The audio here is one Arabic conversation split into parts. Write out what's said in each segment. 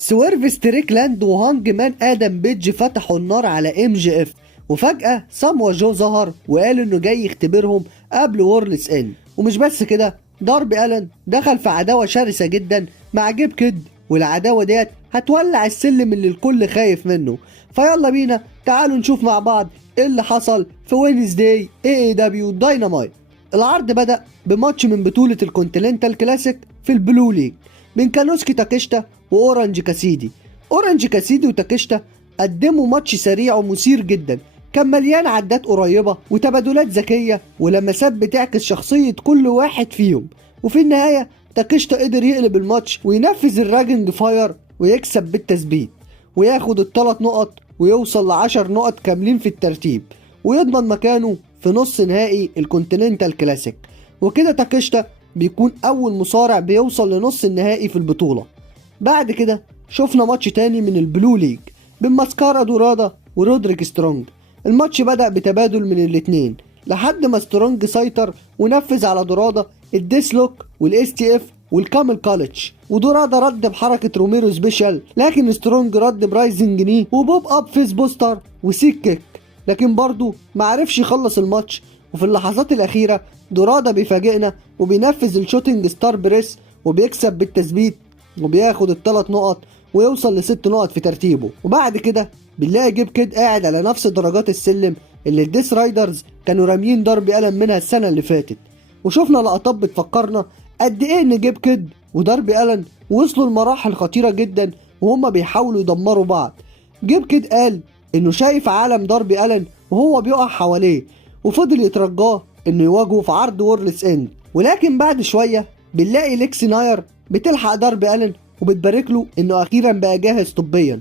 سويرف ستريكلاند وهانج مان ادم بيج فتحوا النار على ام جي اف، وفجأة ساموا جو ظهر وقال انه جاي يختبرهم قبل وورلس ان. ومش بس كده، داربي الن دخل في عداوة شرسة جدا مع جيب كيد، والعداوة ديت هتولع السلم اللي الكل خايف منه. فيلا بينا تعالوا نشوف مع بعض ايه اللي حصل في وينزداي اي دبليو داينامايت. العرض بدأ بماتش من بطولة الكونتيننتال كلاسيك في البلو ليج بين كانوسكي تاكيشتا واورنج كاسيدي. اورنج كاسيدي وتاكيشتا قدموا ماتش سريع ومثير جدا، كان مليان عدات قريبة وتبادلات ذكية ولمسات بتعكس شخصية كل واحد فيهم. وفي النهاية تاكيشتا قدر يقلب الماتش وينفذ الراجنج فاير ويكسب بالتثبيت وياخد ال3 نقط ويوصل ل10 نقط كاملين في الترتيب ويضمن مكانه في نص نهائي الكونتيننتال كلاسيك. وكده تاكيشتا بيكون أول مصارع بيوصل لنص النهائي في البطولة. بعد كده شفنا ماتش تاني من البلو ليج بين ماسكارا دورادا ورودريك سترونج. الماتش بدأ بتبادل من الاتنين لحد ما سترونج سيطر ونفذ على دورادا الديسلوك والاس تي اف والكامل كولتش، ودورادا رد بحركة روميرو سبيشال، لكن سترونج رد برايزنج ني وبوب اب فيس بوستر وسيك كيك، لكن برضه معرفش يخلص الماتش. وفي اللحظات الأخيرة دورادا بيفاجئنا وبينفذ الشوتنج ستار بريس وبيكسب بالتثبيت وبياخد ال3 نقط ويوصل ل6 نقط في ترتيبه. وبعد كده بنلاقي جيب كيد قاعد على نفس درجات السلم اللي الديس رايدرز كانوا راميين داربي ألن منها السنة اللي فاتت. وشفنا لقطات بتفكرنا قد ايه ان جيب كيد وداربي ألن وصلوا لمراحل خطيرة جدا وهما بيحاولوا يدمروا بعض. جيب كيد قال انه شايف عالم داربي ألن وهو بيقع حواليه، وفضل يترجاه انه يواجهه في عرض وورلس اند. ولكن بعد شوية بنلاقي ليكسي ناير بتلحق داربي ألن وبتبارك له انه اخيرا بقى جاهز طبيا.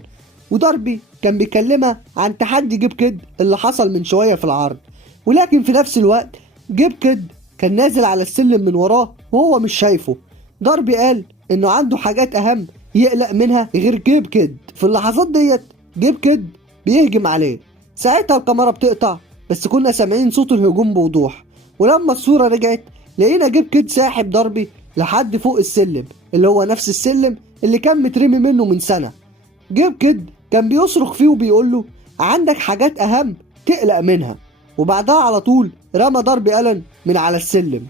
وداربي كان بيكلمها عن تحدي جيب كيد اللي حصل من شوية في العرض، ولكن في نفس الوقت جيب كيد كان نازل على السلم من وراه وهو مش شايفه. داربي قال انه عنده حاجات اهم يقلق منها غير جيب كيد. في اللحظات ديت جيب كيد بيهجم عليه، ساعتها الكاميرا بتقطع بس كنا سامعين صوت الهجوم بوضوح. ولما الصورة رجعت لقينا جيب كيد ساحب داربي لحد فوق السلم اللي هو نفس السلم اللي كان مترمي منه من سنة. جيب كيد كان بيصرخ فيه وبيقول له عندك حاجات اهم تقلق منها، وبعدها على طول رمى داربي ألن من على السلم.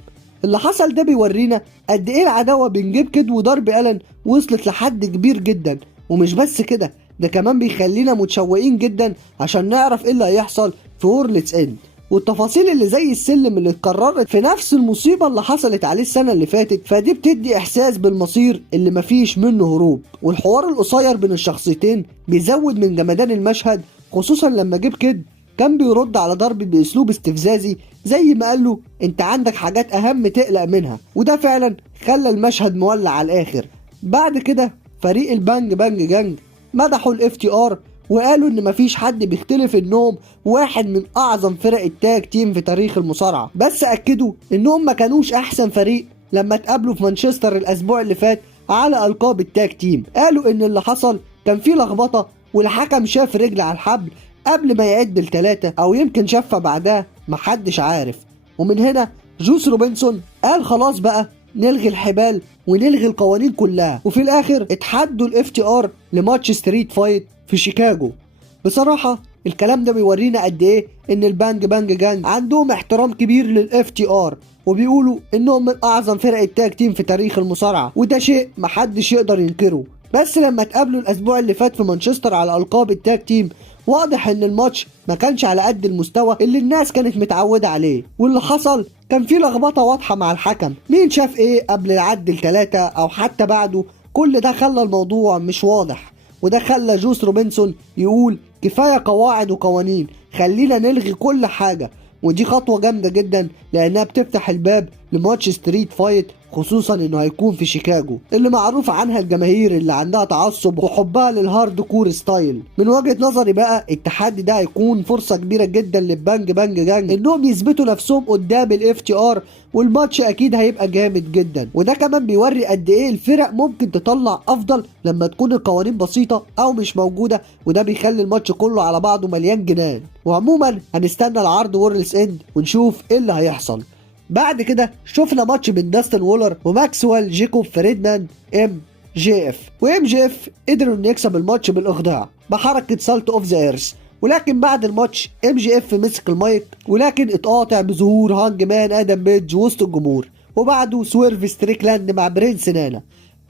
اللي حصل ده بيورينا قد ايه العداوة بين جيب كيد وداربي ألن وصلت لحد كبير جدا. ومش بس كده، ده كمان بيخلينا متشوقين جدا عشان نعرف ايه اللي هيحصل في وورلدز اند، والتفاصيل اللي زي السلم اللي اتكررت في نفس المصيبة اللي حصلت عليه السنة اللي فاتت، فدي بتدي احساس بالمصير اللي مفيش منه هروب. والحوار القصير بين الشخصيتين بيزود من جمدان المشهد، خصوصا لما جيب كيد كان بيرد على داربي باسلوب استفزازي زي ما قال له انت عندك حاجات اهم تقلق منها، وده فعلا خلى المشهد مولع على الاخر. بعد كده فريق البانج بانج جانج مدحوا الاف تي ار وقالوا ان مفيش حد بيختلف انهم واحد من اعظم فرق التاج تيم في تاريخ المصارعة، بس اكدوا انهم ما كانوش احسن فريق لما اتقابلوا في مانشستر الاسبوع اللي فات على القاب التاج تيم. قالوا ان اللي حصل كان فيه لخبطة والحكم شاف رجل على الحبل قبل ما يعد ل3 او يمكن شافها بعدها، محدش عارف. ومن هنا جوس روبنسون قال خلاص بقى نلغي الحبال ونلغي القوانين كلها، وفي الاخر اتحدوا الاف تي ار لماتش ستريت فايت في شيكاغو. بصراحة الكلام ده بيورينا قد ايه ان البانج بانج جانج عندهم احترام كبير للاف تي ار، وبيقولوا انهم من اعظم فرق التاج تيم في تاريخ المصارعة، وده شيء محدش يقدر ينكره. بس لما اتقابلوا الاسبوع اللي فات في مانشستر على القاب التاج تيم واضح ان الماتش ما كانش على قد المستوى اللي الناس كانت متعودة عليه، واللي حصل كان فيه لخبطة واضحة مع الحكم، مين شاف ايه قبل العد ل3 او حتى بعده. كل ده خلى الموضوع مش واضح، وده خلى جوس روبنسون يقول كفاية قواعد وقوانين، خلينا نلغي كل حاجة. ودي خطوة جامدة جدا لأنها بتفتح الباب لماتش ستريت فايت، خصوصا انه هيكون في شيكاغو اللي معروف عنها الجماهير اللي عندها تعصب وحبها للهارد كور ستايل. من وجهة نظري بقى التحدي ده هيكون فرصة كبيرة جدا للبانج بانج جانج انهم يثبتوا نفسهم قدام الاف تي ار، والماتش اكيد هيبقى جامد جدا. وده كمان بيوري قد ايه الفرق ممكن تطلع افضل لما تكون القوانين بسيطة او مش موجودة، وده بيخلي الماتش كله على بعضه مليان جنان. وعموما هنستنى العرض وورلدز اند ونشوف ايه اللي هيحصل. بعد كده شفنا ماتش بين داستن وولر وماكسويل جيكوب فريدمان ام جي اف، وام جي اف قدروا انه يكسب الماتش بالاخضاع بحركه سالت اوف ذا ايرث. ولكن بعد الماتش ام جي اف مسك المايك ولكن اتقاطع بظهور هانج مان ادم بيج وسط الجمهور، وبعده سويرف ستريكلاند مع برنس نانا.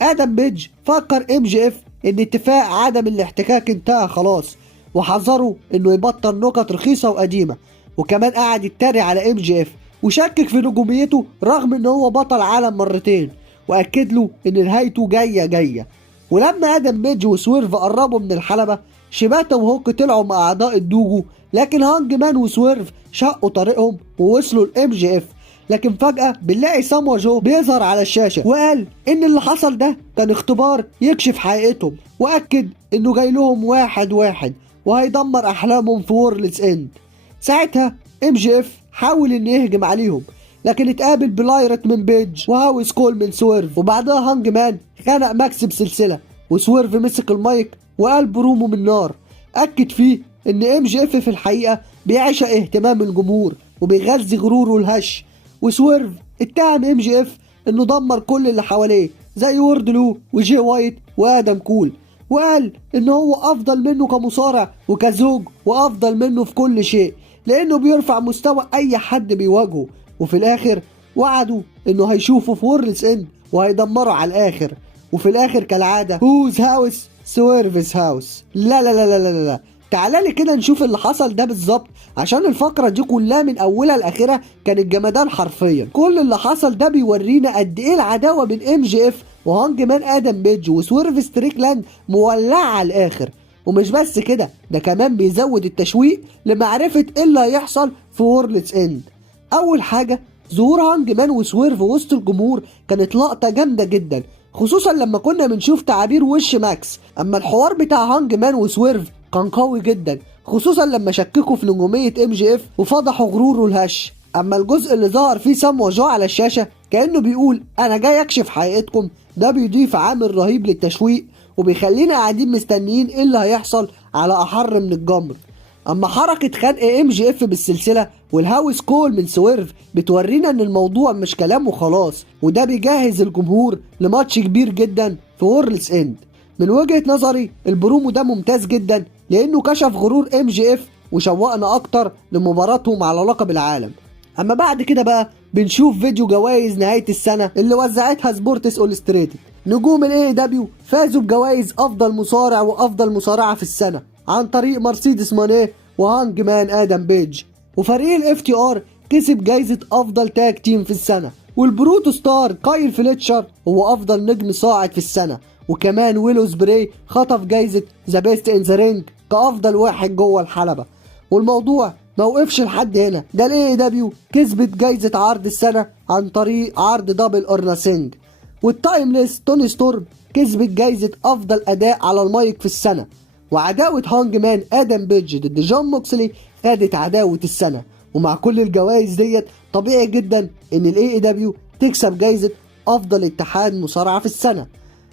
ادم بيج فكر ام جي اف ان اتفاق عدم الاحتكاك انتهى خلاص، وحذره انه يبطل نكت رخيصه وقديمه، وكمان قعد يتريق على ام جي اف وشكك في نجوميته رغم ان هو بطل عالم مرتين، واكد له ان نهايته جايه. ولما ادم بيج وسويرف قربوا من الحلبه، شيباتا وهوك طلعوا مع اعضاء الدوجو، لكن هانج مان وسويرف شقوا طريقهم ووصلوا لام جي اف. لكن فجأة بنلاقي ساموا جو بيظهر على الشاشة وقال إن اللي حصل ده كان اختبار يكشف حقيقتهم، وأكد إنه جاي لهم واحد واحد وهيدمر أحلامهم في وورلدز إند. ساعتها ام جي اف حاول إنه يهجم عليهم، لكن اتقابل بلايرت من بيج وهاوس كول من سويرف، وبعدها هانج مان خنق ماكس بسلسلة، وسويرف مسك المايك وقال برومو من نار أكد فيه إن ام جي اف في الحقيقة بيعشق اهتمام الجمهور وبيغذي غروره الهش. وسويرف اتهم ام جي اف انه دمر كل اللي حواليه زي ووردلو وجي وايت وادم كول، وقال ان هو افضل منه كمصارع وكزوج وافضل منه في كل شيء لانه بيرفع مستوى اي حد بيواجهه. وفي الاخر وعدوا انه هيشوفه في وورلدز اند وهيدمره على الاخر. وفي الاخر كالعاده هوز هاوس سويرفز هاوس. لا تعالى لي كده نشوف اللي حصل ده بالظبط، عشان الفقرة دي كلها من أولها لآخرها كانت جمدان حرفيا. كل اللي حصل ده بيورينا قد إيه العداوة بين ام جي اف وهانج مان آدم بيج وسويرف ستريكلاند مولعة على الآخر. ومش بس كده، ده كمان بيزود التشويق لمعرفة إيه اللي هيحصل في وورلدز إند. أول حاجة ظهور هانج مان وسويرف وسط الجمهور كانت لقطة جامدة جدا، خصوصا لما كنا بنشوف تعابير وش ماكس. أما الحوار بتاع هانج مان وسويرف كان قوي جدا، خصوصا لما شككوا في نجومية ام جي اف وفضحوا غروره الهش. اما الجزء اللي ظهر فيه ساموا جو على الشاشة كأنه بيقول انا جاي اكشف حقيقتكم، ده بيضيف عامل رهيب للتشويق وبيخلينا قاعدين مستنيين ايه اللي هيحصل على احر من الجمر. اما حركة خنق ام جي اف بالسلسلة والهاوس كول من سويرف بتورينا ان الموضوع مش كلام وخلاص، وده بيجهز الجمهور لماتش كبير جدا في وورلدز اند. من وجهة نظري البرومو ده ممتاز جدا لانه كشف غرور ام جي اف وشوقنا اكتر لمباراتهم على لقب العالم. اما بعد كده بقى بنشوف فيديو جوائز نهاية السنة اللي وزعتها سبورتس اولستريتد. نجوم الاي دبليو فازوا بجوائز افضل مصارع وافضل مصارعة في السنة عن طريق مرسيدس مانيه وهانج مان ادم بيج، وفريق الاف تي ار كسب جايزة افضل تاج تيم في السنة، والبروتو ستار كايل فليتشر هو افضل نجم صاعد في السنة، وكمان ويلو سبراي خطف جايزة ذا بيست ان ذا رينج كأفضل واحد جوه الحلبة. والموضوع ما وقفش لحد هنا، ده الاي دبليو كسبت جايزة عرض السنة عن طريق عرض دبل اور ناسينج، والتايمليس توني ستورم كسبت جايزة أفضل أداء على المايك في السنة، وعداوة هانج مان آدم بيج ضد جون موكسلي خدت عداوة السنة. ومع كل الجوائز ديت طبيعي جدا إن الاي دبليو تكسب جايزة أفضل اتحاد مصارعة في السنة،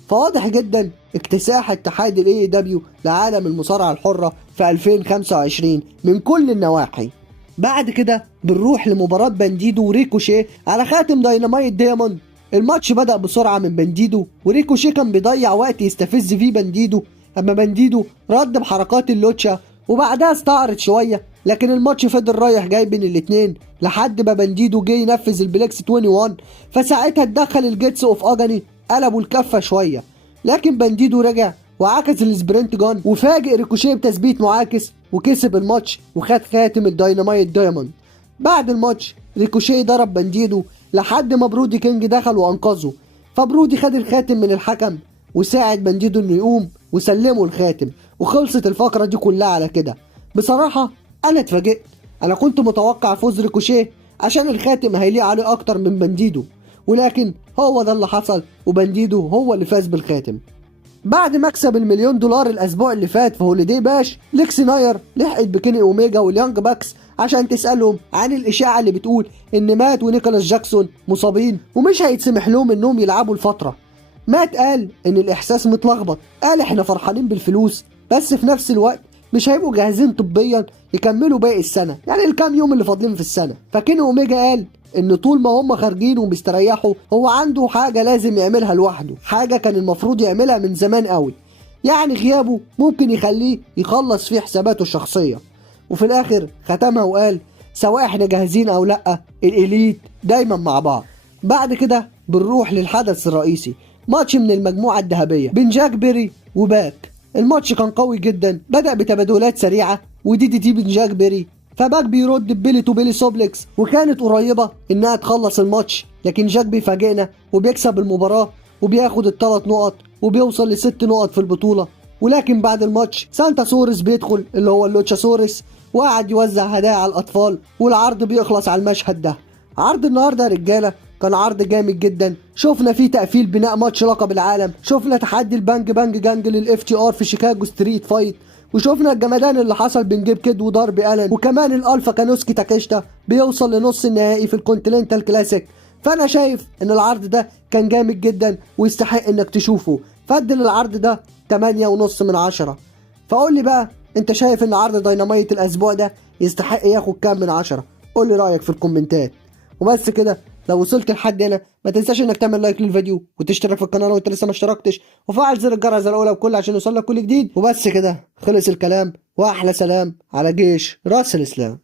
فواضح جدا اكتساح اتحاد الاي دبليو لعالم المصارعة الحرة في 2025 من كل النواحي. بعد كده بنروح لمباراة بانديدو وريكوشيه على خاتم داينامايت دايموند. الماتش بدأ بسرعة من بانديدو، وريكوشيه كان بيضيع وقت يستفز فيه بانديدو، اما بانديدو رد بحركات اللوتشا وبعدها استعرض شوية، لكن الماتش فضل رايح جاي بين الاتنين لحد ما بانديدو جه ينفذ البلكس 21، فساعتها اتدخل الجيتس اوف اجاني قلبوا الكفة شوية، لكن بانديدو رجع وعكس السبرنت جان وفاجئ ريكوشيه بتثبيت معاكس وكسب الماتش وخد خاتم الداينامايت دايموند. بعد الماتش ريكوشيه ضرب بانديدو لحد ما برودي كينج دخل وانقذه، فبرودي خد الخاتم من الحكم وساعد بانديدو انه يقوم وسلمه الخاتم، وخلصت الفقرة دي كلها على كده. بصراحة انا اتفاجئت، انا كنت متوقع فوز ريكوشيه عشان الخاتم هيليق عليه اكتر من بانديدو، ولكن هو ده اللي حصل وبانديدو هو اللي فاز بالخاتم. بعد مكسب $1,000,000 الاسبوع اللي فات في هوليدي باش، ليكسي ناير لحقت بكيني اوميجا واليانج باكس عشان تسألهم عن الاشاعة اللي بتقول ان مات ونيكولاس جاكسون مصابين ومش هيتسمح لهم انهم يلعبوا الفترة. مات قال ان الاحساس متلخبط، قال احنا فرحانين بالفلوس بس في نفس الوقت مش هيبقوا جاهزين طبيا يكملوا باقي السنة، يعني الكام يوم اللي فاضلين في السنة. فكيني اوميجا قال ان طول ما هم خارجين ومستريحوا هو عنده حاجة لازم يعملها لوحده، حاجة كان المفروض يعملها من زمان قوي، يعني غيابه ممكن يخليه يخلص فيه حساباته الشخصية. وفي الاخر ختمها وقال سواء احنا جاهزين او لا، الاليت دايما مع بعض. بعد كده بنروح للحدث الرئيسي، ماتش من المجموعة الذهبية بين جاك بيري وباك. الماتش كان قوي جدا، بدأ بتبادلات سريعة ودي دي تي من جاك بيري، فباك بيرد ببيلي تو بيلي سوبلكس وكانت قريبة انها تخلص الماتش، لكن جاك بيفاجئنا وبيكسب المباراة وبياخد ال3 نقط وبيوصل ل6 نقط في البطولة. ولكن بعد الماتش سانتا سورس بيدخل اللي هو اللوتشاسورس وقعد يوزع هدايا على الأطفال، والعرض بيخلص على المشهد ده. عرض النهارده يا رجالة كان عرض جامد جدا، شفنا فيه تقفيل بناء ماتش لقب العالم، شفنا تحدي البانج بانج جانج للاف تي ار في شيكاغو ستريت فايت، وشفنا الجمدان اللي حصل بين جيب كيد وداربي الن، وكمان الالفا كانوسكي تاكيشتا بيوصل لنص النهائي في الكونتيننتال كلاسيك. فانا شايف ان العرض ده كان جامد جدا ويستحق انك تشوفه، فادي للعرض ده 8.5 من 10. فقول لي بقى انت شايف ان عرض دايناميت الاسبوع ده يستحق ياخد كام من 10؟ قول لي رايك في الكومنتات. وبس كده، لو وصلت لحد هنا ما تنساش انك تعمل لايك للفيديو وتشترك في القناه لو انت لسه ما اشتركتش، وفعل زر الجرس الاولى بكل عشان يوصلك كل جديد. وبس كده خلص الكلام، واحلى سلام على جيش راس الاسلام.